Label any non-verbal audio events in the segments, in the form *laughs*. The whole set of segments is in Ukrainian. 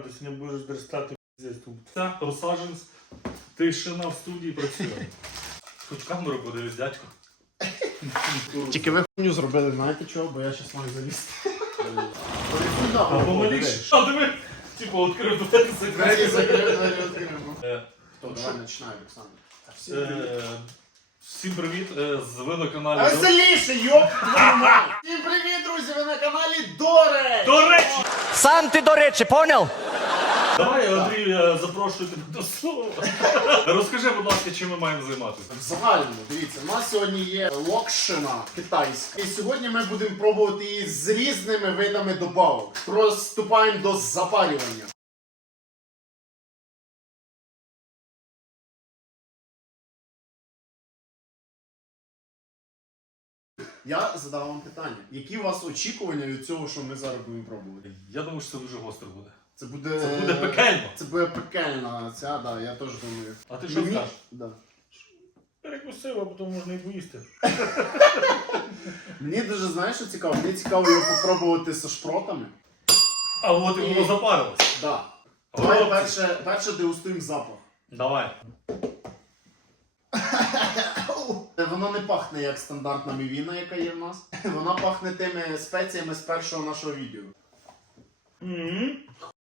Ти сьогодні будеш піздець тут. Це Росаженс. Тишина в студії працює. Хоч камеру подивись, дядько. Тільки ви хуйню зробили, знаєте чого? Бо я щас маю залізти. А. А диви, типу, відкрив двері, Двері закрив. закрили, двері відкрили. Е, Хто, давай починай, Олександр. е, Всім привіт, е, з ви на каналі. Веселіше, йоп! твою мать! Всім привіт, друзі! Ви на каналі Доре! До речі! Сам ти до речі, поняв? Давай, Андрій, я запрошую тебе до слова. Розкажи, будь ласка, чим ми маємо займатися. В загальному, дивіться, у нас сьогодні є локшина китайська. І сьогодні ми будемо пробувати її з різними видами добавок. Приступаємо до запарювання. Я задав вам питання. Які у вас очікування від цього, що ми зараз будемо пробувати? Я думаю, що це дуже гостро буде. Це буде. Це буде пекельно. Це буде пекельна ця, да, я теж думаю. А ти що Мені- скажеш? Да. Перекусив, а потім можна і поїсти. Мені дуже знаєш, що цікаво? Мені цікаво його попробувати зі шпротами. А от і воно запарилось. Да. Давай Хлопці. перше, перше дегустуємо запах. Давай. Воно не пахне як стандартна мівіна, яка є в нас. Вона пахне тими спеціями з першого нашого відео. Мгм.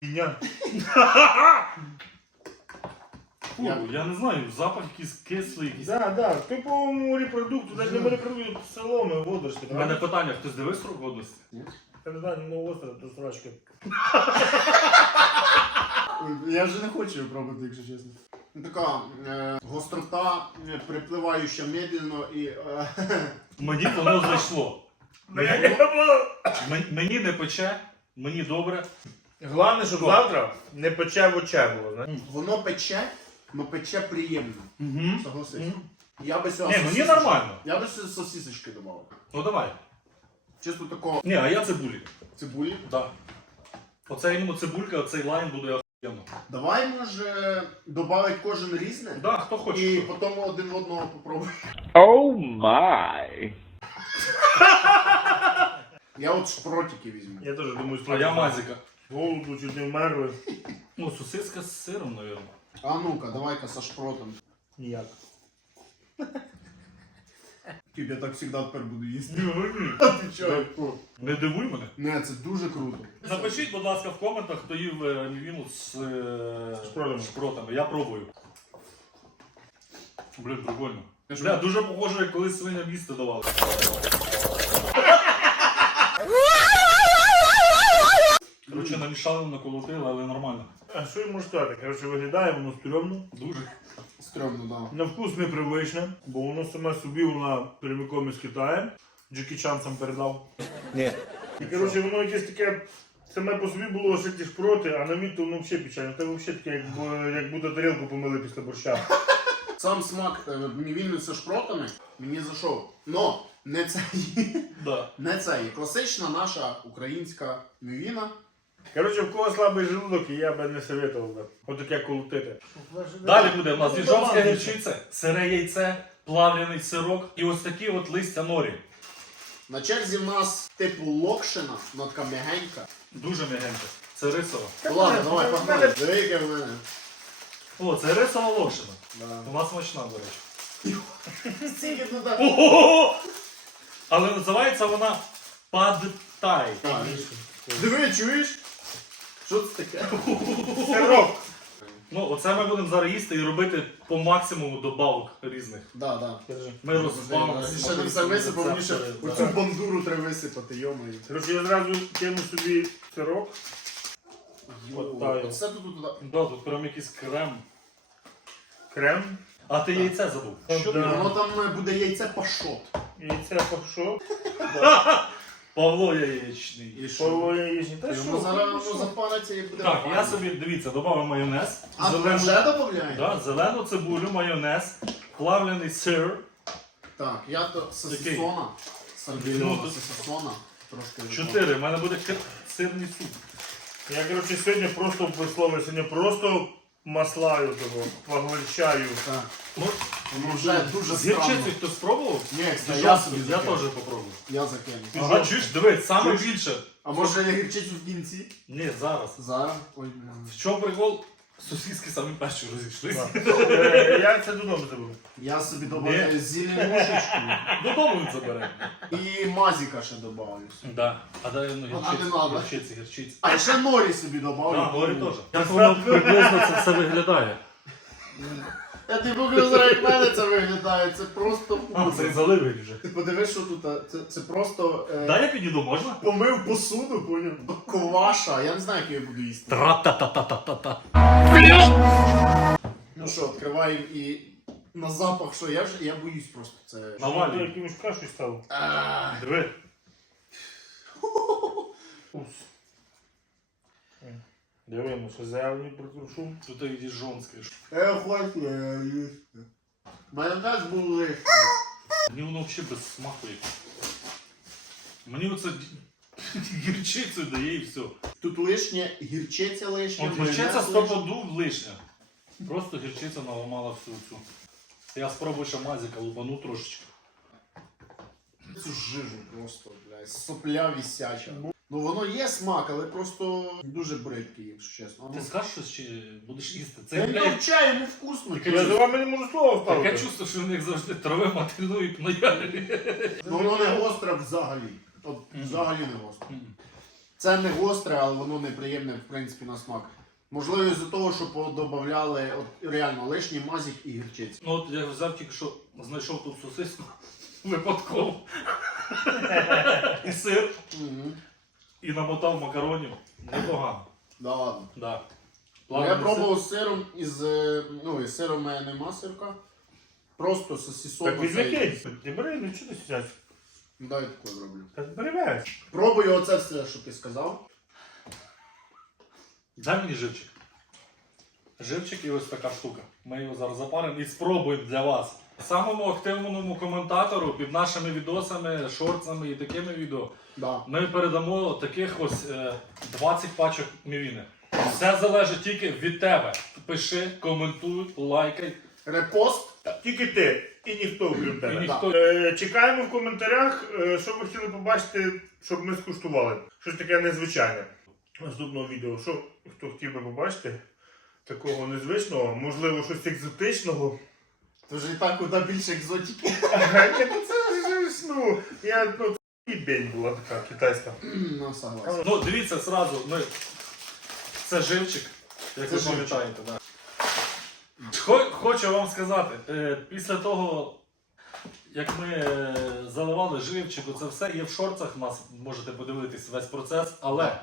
Хуйня. Фу, Як? я не знаю, запах якийсь кислий, якийсь. Да, да, типу морепродукту, навіть не морепродукту, соломи, водорості, У мене питання, хтось дивив срок годності? Я не знаю, ну остро, то срачки. Я вже не хочу його пробувати, якщо чесно. Ну, Така е, гострота, е, припливаюча медленно і. Е, Мені воно зайшло. Мені, мен- мені не пече, мені добре. Головне, щоб завтра не пече в оче було, знаєш? воно пече, але пече приємно. Угу. Согласись. Мгм. Я би сюди Ні, мені сосисочки- нормально. Я би сюди сосисочки додав. Ну давай. Чисто такого Ні, а я цибулі. цибулі. Да. Оце іменно цибулька, оцей лайм буде охуєнно. Давай, може, додати кожен різне. Да, хто хоче. І потім один в одного попробуємо. Oh my. Я от шпротики візьму. Я теж думаю, А я мазіка. Голоду чуть не вмерли. Ну, сосиска з сиром, мабуть. А ну-ка, давай-ка со шпротом. Ніяк. Тіп, я так завжди тепер буду їсти. Чого? Не дивуй мене. Не, це дуже круто. Напишіть, будь ласка, в коментах, хто їв е, мівіну з е, Шпротами. шпротами. Я пробую. Блін, прикольно. Бля, дуже похоже, як колись свиням їсти давали. Коротше, намішали, наколотили, але нормально. А що я можу сказати? Коротше, виглядає воно стрьомно. Дуже. Стрьомно, да. На вкус непривичне, бо воно саме собі воно прямиком із Китаю. Джекі Чан сам передав. Ні. І коротше, воно якесь таке. Саме по собі було ще ті шпроти, а на від то воно взагалі печально. Це взагалі таке, як, як будто тарілку помили після борща. Сам смак е, мівіни зі шпротами мені зайшов. Но не цей. Да. Не цей. Класична наша українська мівіна. Коротше, в кого слабий желудок, і я би не советував би. Отаке колотити. Далі буде у нас Ну, діжонська давай. гірчиця, сире яйце, плавлений сирок і ось такі от листя норі. На черзі в нас типу локшина, вона така м'ягенька. Дуже м'ягеньке. Це рисова. Ну ладно, давай погнали. Диви, яке в мене. О, це рисова локшина. Да. Вона смачна, до речі. Стільки туди. Ого! Але називається вона пад-тай. Диви, чуєш? Що це таке? *laughs* Сирок! Ну, оце ми будемо зараз їсти і робити по максимуму добавок різних. Да, да. Ми розбавимо. Ще не все висипав, мені ще оцю бандуру треба висипати, йомаю. Коротше, я зразу кину собі сирок. От. Оце тут туди. Да, тут прям якийсь крем. Крем. А ти яйце забув. Що ти? Да. Воно там е, буде яйце пашот. Яйце пошов. *laughs* Павло яєчний. І що? Павло яєчні. І Та що? Зараз воно запариться і буде. Так, я собі, дивіться, додав майонез, А ти зелену, вже додаємо? да, зелену цибулю, майонез, плавлений сир, Так, я то сосисона. Ну, тут- сосисона. Трошки чотири. У мене буде кир- сирний суп. Я, коротше, сьогодні просто висловлюю, сьогодні просто маслаю того, поглощаю. Так. Ну, Воно вже дуже з странно. гірчицею хтось спробував? Ні, З я я, собі я закину. теж попробую. Я закину. Ага, чуєш, диви, саме більше А може гірчицю в кінці? Ні, зараз. Зараз. Ой. В чому прикол? Сосиски самі перші розійшлися. Е, *laughs* Я це додому забув. Я собі добавляю зеленушечку Додому він забере. і мазіка ще добавлю. Да. А дай ну А не гірчиці, надо. гірчиці, гірчиці. А ще норі собі добавлю. Да, Норі теж. Як воно приблизно це все виглядає? Я ти показав, як мене це виглядає. Це просто А, ужас. це заливить вже. Ти подивись, що тут. а, Це, це просто. Е, Дай я підійду, можна? Помив посуду, поняв? Коваша, я не знаю, як я буду їсти. Тра-та-та-та-та-та. Ну що, відкриваємо і на запах, що я вже я боюсь просто це. Навалюй. Ти якимось кашу став. А, Диви. Ус. Дивимо, що заявлені притрушу. Тут і діжонське. Я хочу я їсти. Майонез був лишній. Мені воно взагалі без смаку якось. Мені оце гі- гірчицю дає і все. Тут лишнє, гірчиця лишня. От гірчиця майонез лишня. Просто гірчиця наламала всю цю. Я спробую ще мазіка лупану трошечки. Цю жижу просто, блядь, сопля вісяча. Ну воно є смак, але просто дуже бридкий, якщо чесно. Ти скажеш щось чи будеш їсти? Це Це, не блядь, йому вкусно. Я за вами не можу слова таке вставити. чувство, що в них завжди трави материну і наявлі. Ну воно не гостре взагалі. От взагалі не гостре. Це не гостре, але воно неприємне, в принципі, на смак. Можливо, із-за того, що подобавляли от, реально лишній мазик і гірчиці. Ну от я взяв тільки що знайшов тут сосиску *laughs* випадково. І сир, Угу. і намотав макаронів. Непогано. Да ладно. Да. Ну, я Плавлений пробував з сиром із. е, Ну, із сиром в мене нема сирка. Просто сосисон. Так візьми Ти бери, ну чого ти сидять? Дай таке зроблю. Так бери весь. Пробую оце все, що ти сказав. Дай мені живчик. Живчик і ось така штука. Ми його зараз запаримо і спробуємо для вас. Самому активному коментатору під нашими відосами, шортсами і такими відео Да. ми передамо таких ось е, 20 пачок мівіни. Все залежить тільки від тебе. Пиши, коментуй, лайкай. Репост. Тільки ти і ніхто окрім тебе. ніхто Е, Чекаємо в коментарях, е, що ви хотіли побачити, щоб ми скуштували. Щось таке незвичайне. Наступного відео, що хто хотів би побачити, такого незвичного, можливо, щось екзотичного. Ти вже і так куди більше екзотики. Ні, ну Це ж ну, я ну, це і бень була така китайська. *clears throat* Ну, согласен. Ну, дивіться зразу, ми... це живчик, як Це ви живчик. пам'ятаєте. Да. Хо- Хочу вам сказати, е, після того, як ми е, заливали живчик, це все є в шорцах, нас можете подивитись весь процес, але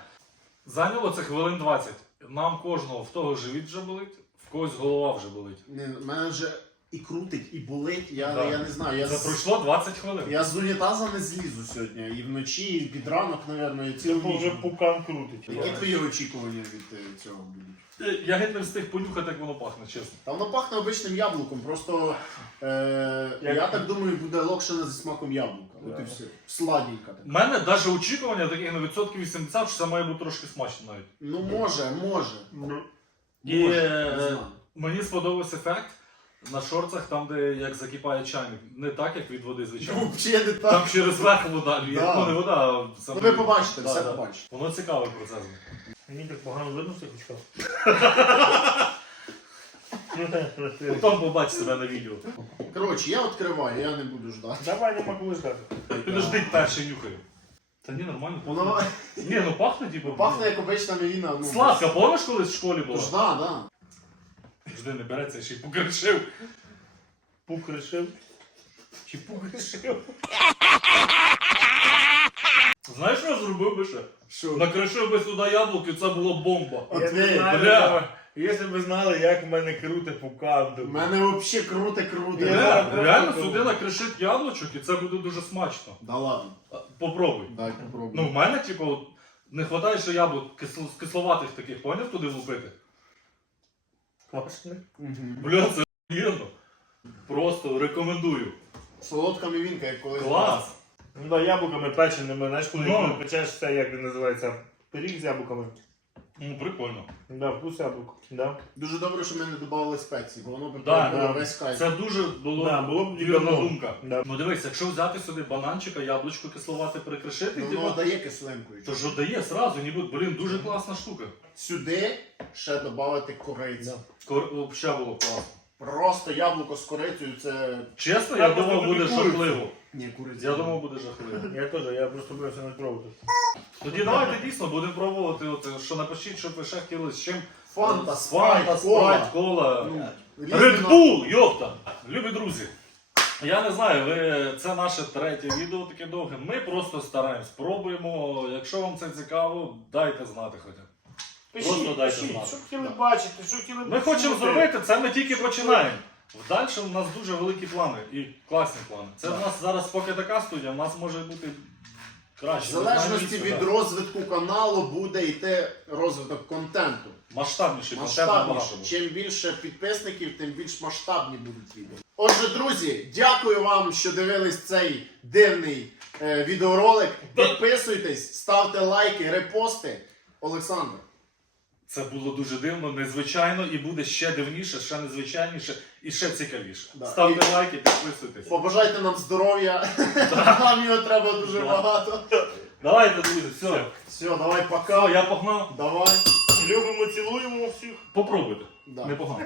зайняло це хвилин 20. Нам кожного в того живіт вже болить, в когось голова вже болить. Не, мене вже і крутить, і болить. Я, Да. я не знаю. Я, Це з, пройшло 20 хвилин. я з унітаза не злізу сьогодні. І вночі, і під ранок, мабуть, і Це цілу вже пукан крутить. Які твої очікування від е, цього будуть? Е, Я геть не встиг понюхати, як воно пахне, чесно. Та воно пахне обичним яблуком, просто е, Як- я так думаю, буде локшина зі смаком яблука. От і Да. все. Сладенька У така. мене навіть очікування таких на відсотків 80, що це має бути трошки смачно навіть. Ну може, може. Ну, І Може, е, знаю. мені сподобався ефект на шорцах, там, де як закипає чайник. Не так, як від води, звичайно. Ну, взагалі не Там так. через верх вода ліє. Да. Ну, не вода, а саме. Ну ви побачите, Да, все да. побачите. Воно цікавий процес. Мені так погано видно все почав. *laughs* Потім побачиш себе на відео. Коротше, я відкриваю, я не буду ждати. Давай нема коли ждати. Підожди, перший нюхаю. Та ні, нормально. Воно Ні, ну пахне, типу. пахне як обична мівіна. Ну, Сладка, помниш колись в школі була? Тож да, да. Жди, не береться, ще й покришив. Пук рішив. Чи пук рішив? Знаєш, що я зробив би ще? Що? Накришив би сюди яблуки, це було бомба. От Я ви, не знаю, бля. Якщо б ви знали, як в мене круте пукан. У мене взагалі круте круте. Я- Реально, сюди накришить яблучок і це буде дуже смачно. Да ладно. А, Попробуй. Дай попробую. Ну, в мене, типу, не вистачає ще яблук кисло, кисловатих таких, поняв туди влупити? Класний. Бля, це охуєнно. Просто рекомендую. Солодка мівінка, як колись. Клас. Ну да, яблуками печеними, знаєш, коли Ну. печеш це, як він називається, пиріг з яблуками. Ну, прикольно. Да, вкус яблук. Да. Дуже добре, що ми не додавали спеції, бо воно б Да, да. весь кайф. Це дуже було, Да, було б вірна думка. Да. Ну дивись, якщо взяти собі бананчика, яблучко кисловате перекришити, Воно типу, дає кислинку. то ж дає сразу, ніби, блін, дуже класна штука. Сюди ще додати кориці. Да. Кор... Взагалі було класно. Просто яблуко з корицею це. Чесно, Я я просто думав, буде курицю. жахливо. Ні, куриця. Я думав, буде жахливо. Я теж, я просто боюся не пробувати. Тоді давайте дійсно будемо пробувати, от, що напишіть, що ви ще хотіли з чим. Фанта, З спрайт, кола. спрайт, кола. Ну, Red Bull, йопта! Любі друзі. Я не знаю, ви це наше третє відео таке довге. Ми просто стараємось, пробуємо. Якщо вам це цікаво, дайте знати хоча. б. Просто дайте знати. що хотіли Да. бачити, що хотіли Ми хочемо зробити, це ми тільки починаємо. Вдальше у нас дуже великі плани і класні плани. Це в нас зараз поки така студія, в нас може бути В краще. залежності від місце, розвитку каналу буде йти розвиток контенту. Масштабніше, Масштабніше. Чим більше підписників, тим більш масштабні будуть відео. Отже, друзі, дякую вам, що дивились цей дивний е, відеоролик. Підписуйтесь, ставте лайки, репости. Олександр, Це було дуже дивно, незвичайно і буде ще дивніше, ще незвичайніше і ще цікавіше. Да. Ставте лайки, підписуйтесь. побажайте нам здоров'я. Нам його треба дуже Да. багато. Давайте, друзі, все. Все, давай пока. Все, я погнав. Давай. Любимо, цілуємо всіх. Попробуйте. Да. Не погнав.